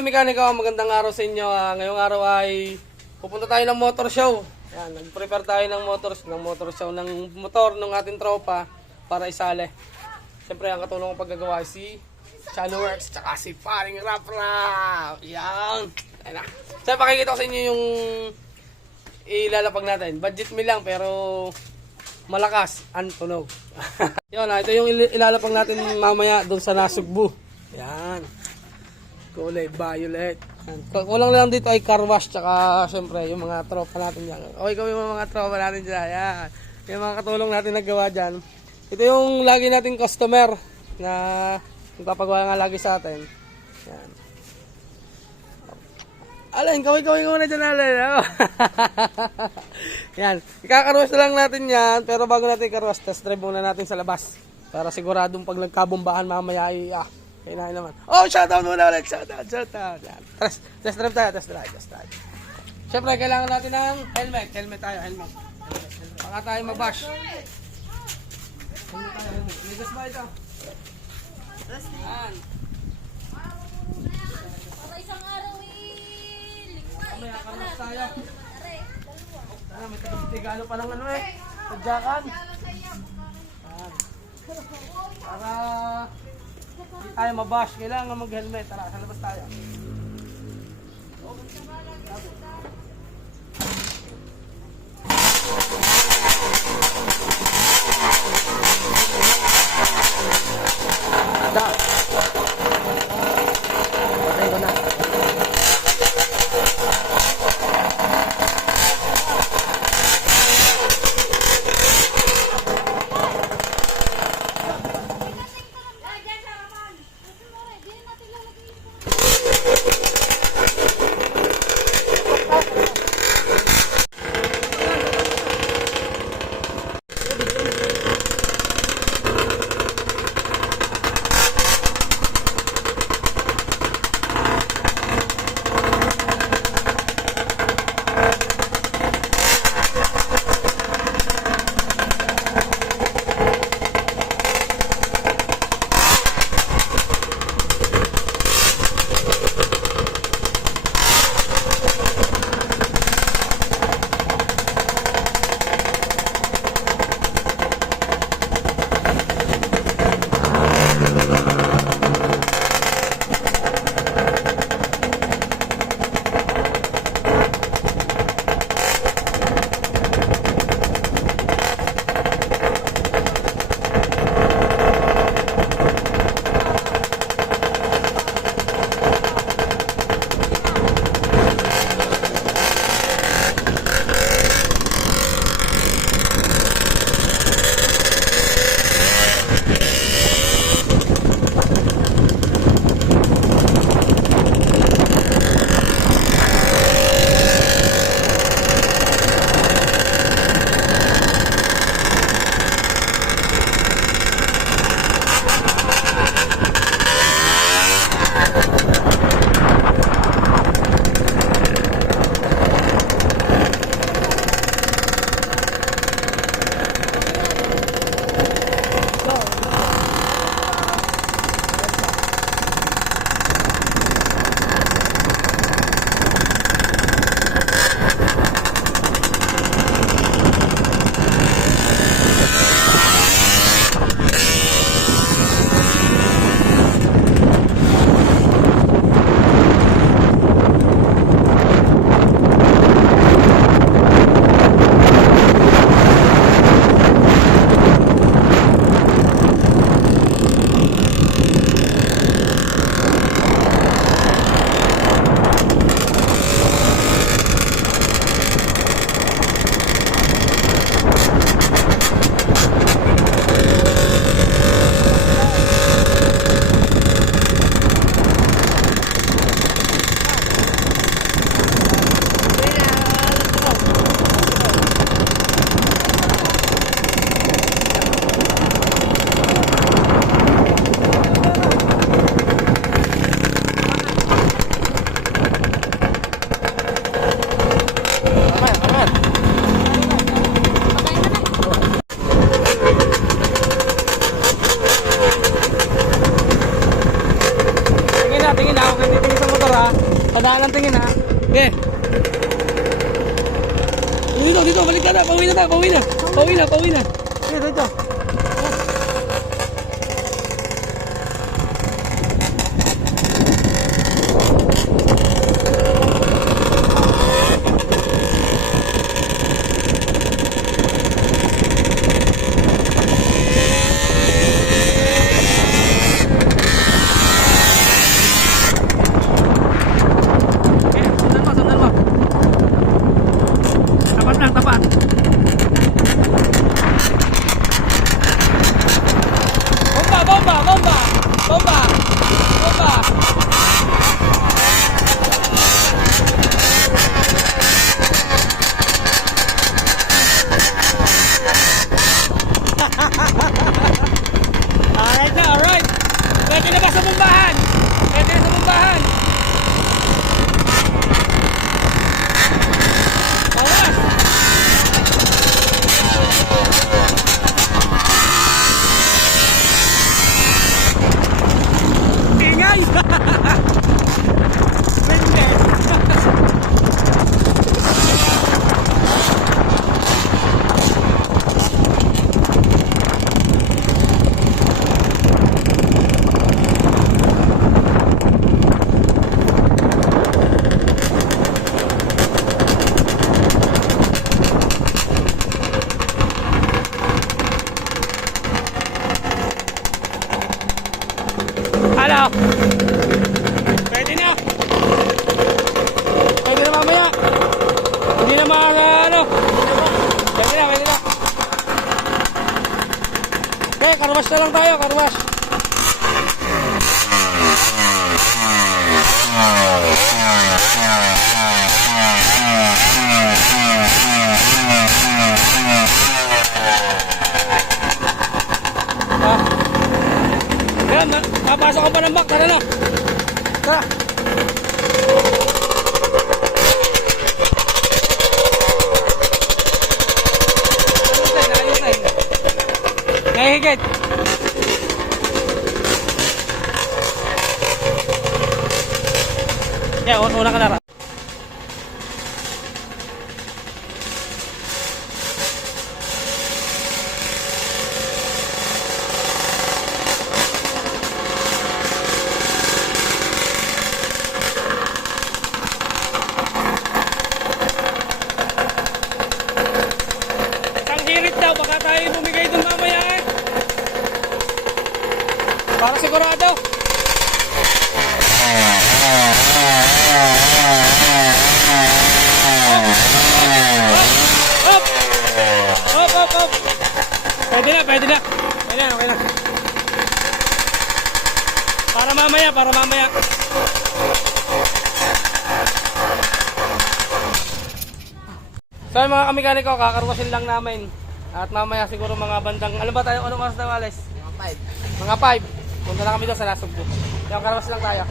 kamekaniko, magandang araw sa inyo. Ngayong araw ay pupunta tayo ng motor show. Yan, nag-prepare tayo ng motor show ng motor ng ating tropa para isali. Siyempre, ang katulong ko paggagawa si Chano Works tsaka si Paring Rap Rap. Yan. Ayan na. So, pakikita ko sa inyo yung ilalapag natin. Budget me lang pero malakas ang tunog. Yun, ito yung ilalapag natin mamaya doon sa Nasugbu. Yan. Kulay violet. Kulang lang dito ay car wash tsaka syempre yung mga tropa natin dyan. Okay kami mga tropa natin dyan. Yan. Yung mga katulong natin naggawa dyan. Ito yung lagi nating customer na magpapagawa nga lagi sa atin. Yan. Alin, kaway-kaway ko na dyan, Alin. Yan. Ikakarwash na lang natin yan. Pero bago natin ikarwash, test drive muna natin sa labas. Para siguradong pag nagkabombahan mamaya ay kinain naman. Oh, shoutout muna ulit. Shoutout. Yan. Test drive tayo. Siyempre, kailangan natin ng helmet. Helmet. Baka tayo mabash. Helmet. Ligas ba ito? Yan. Isang araw Mamaya karwas tayo. May tigalo pa ng tadyakan. Yan. Para hindi tayo mabash, kailangan mag-helmet. Tara, sa labas tayo. Patay ko na. pauwi na tayo, pauwi na. Pauwi na, pauwi na. Sige, dito. Sundan mo. Tapat lang, tapat. Bomba, bomba, bomba. Bomba. Bomba. Alright na, alright. Pwede na ba sa bombahan? Pwede na sa bombahan. Bawas. Ingay! Pwede. Hello? Pwede na. Pwede na mamaya. Hindi na mga ano. Pwede na, pwede na. Okay, karwash na lang tayo, karwash. Yan, napasok ko pa ng back, tara na. Tara. Nahihigit. Yan, una ka na. Baka tayo bumigay dun mamaya eh. Para sigurado. Up! Up! Up! Up! Pwede na, pwede na. Pwede na, okay na. Para mamaya, para mamaya. So mga kamikaniko, kakarwasin lang namin. At mamaya siguro mga bandang, alam ba tayo, anong oras tayo alis? Mga 5. Mga 5. Punta na kami doon sa Nasugbu. Yung karwas lang tayo.